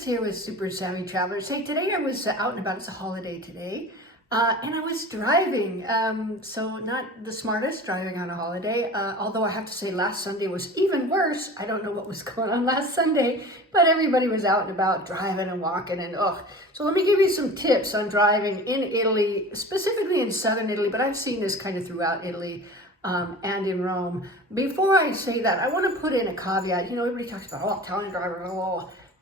Chris here with Super Savvy Travelers. Hey, today I was out and about. It's a holiday today, and I was driving. So not the smartest driving on a holiday, although I have to say last Sunday was even worse. I don't know what was going on last Sunday, but everybody was out and about driving and walking and So let me give you some tips on driving in Italy, specifically in southern Italy, but I've seen this kind of throughout Italy. And in Rome. Before I say that, I want to put in a caveat. You know, everybody talks about, Italian drivers,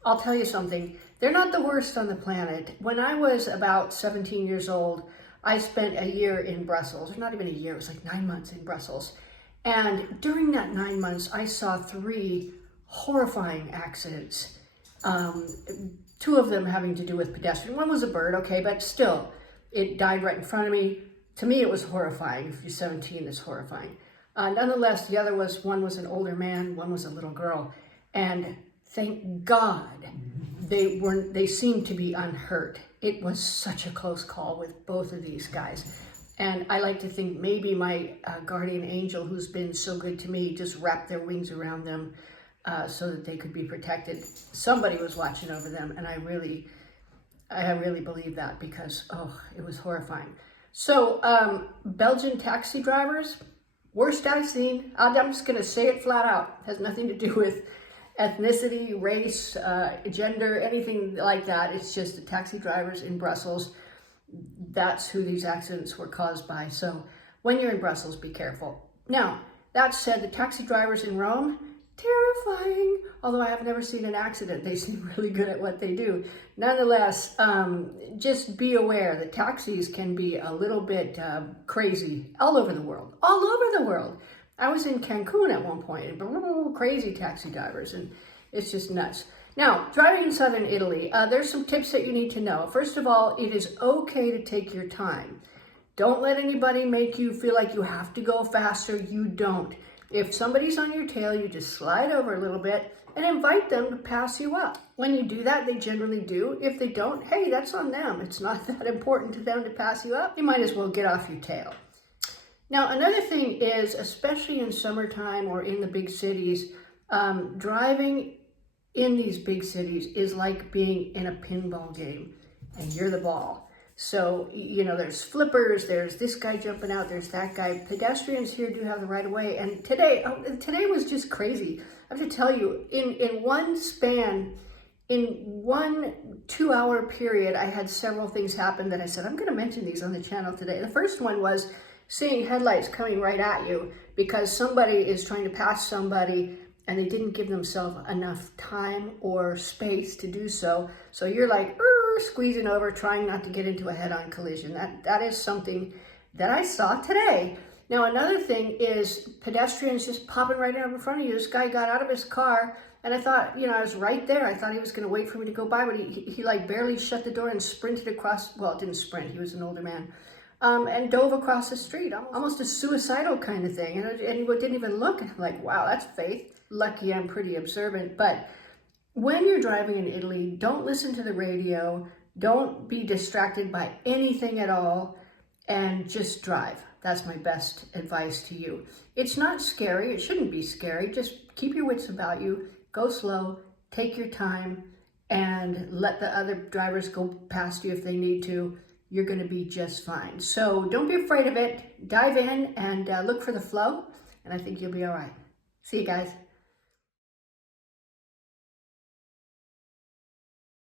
I'll tell you something. They're not the worst on the planet. When I was about 17 years old, I spent a year in Brussels. Not even a year, it was like 9 months in Brussels. And during that 9 months, I saw 3 horrifying accidents. 2 of them having to do with pedestrian. One was a bird, okay, but still, it died right in front of me. To me, it was horrifying. If you're 17, it's horrifying. Nonetheless, the other was, one was an older man, one was a little girl. And thank God they seemed to be unhurt. It was such a close call with both of these guys. And I like to think maybe my guardian angel, who's been so good to me, just wrapped their wings around them so that they could be protected. Somebody was watching over them, and I really believe that because, it was horrifying. So, Belgian taxi drivers, worst I've seen. I'm just going to say it flat out. It has nothing to do with ethnicity, race, gender, anything like that. It's just the taxi drivers in Brussels. That's who these accidents were caused by. So when you're in Brussels, be careful. Now, that said, the taxi drivers in Rome, terrifying. Although I have never seen an accident. They seem really good at what they do. Nonetheless, just be aware that taxis can be a little bit crazy all over the world. All over the world. I was in Cancun at one point, and crazy taxi drivers, and it's just nuts. Now, driving in southern Italy, there's some tips that you need to know. First of all, it is okay to take your time. Don't let anybody make you feel like you have to go faster. You don't. If somebody's on your tail, you just slide over a little bit and invite them to pass you up. When you do that, they generally do. If they don't, hey, that's on them. It's not that important to them to pass you up. You might as well get off your tail. Now, another thing is, especially in summertime or in the big cities, driving in these big cities is like being in a pinball game and you're the ball. So, you know, there's flippers, there's this guy jumping out, there's that guy. Pedestrians here do have the right of way. And today was just crazy. I have to tell you, in one span, in 1 2-hour period, I had several things happen that I said, I'm going to mention these on the channel today. The first one was seeing headlights coming right at you because somebody is trying to pass somebody and they didn't give themselves enough time or space to do so. So you're like, squeezing over, trying not to get into a head-on collision. That is something that I saw today. Now, another thing is pedestrians just popping right in front of you. This guy got out of his car, and I thought, I was right there. I thought he was going to wait for me to go by, but he like barely shut the door and sprinted across. Well, didn't sprint. He was an older man. And dove across the street, almost a suicidal kind of thing. And he didn't even look. And I'm like, wow, that's faith. Lucky I'm pretty observant. But when you're driving in Italy, don't listen to the radio. Don't be distracted by anything at all. And just drive. That's my best advice to you. It's not scary. It shouldn't be scary. Just keep your wits about you. Go slow. Take your time. And let the other drivers go past you if they need to. You're going to be just fine. So don't be afraid of it. Dive in and look for the flow, and I think you'll be all right. See you guys.